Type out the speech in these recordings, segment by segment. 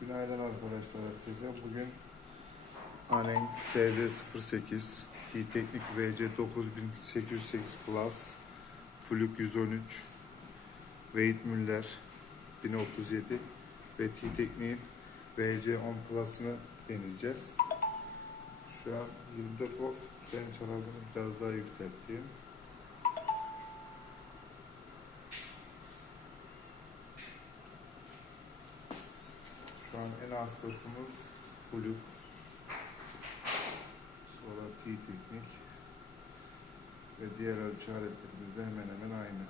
Günaydın arkadaşlar herkese. Bugün Aneng SZ08 T-Teknik VC 9808 Plus Fluk 113 Wade Müller 1037 ve T-Teknik'in VC 10 Plus'ını deneyeceğiz. Şu an 24 volt ben çalarını biraz daha yükselteyim. An en hassasımız Fluk. Sonra T-Teknik. Ve diğer ölçü aletlerimiz de hemen hemen aynı.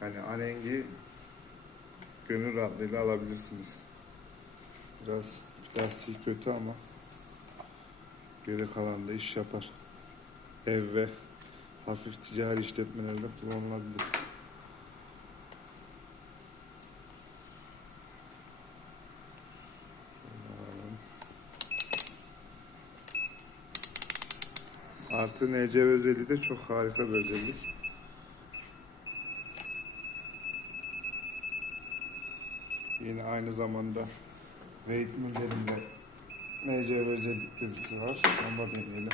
Yani Aneng'i gönül rahatlığıyla alabilirsiniz. Biraz lastiği kötü ama geri kalan da iş yapar. Ev ve hafif ticari işletmelerde kullanılabilir. Artı NC özelliği de çok harika bir özellik. Yine aynı zamanda Wade Müller'in de NC özellikleri var. Onu da deneyelim.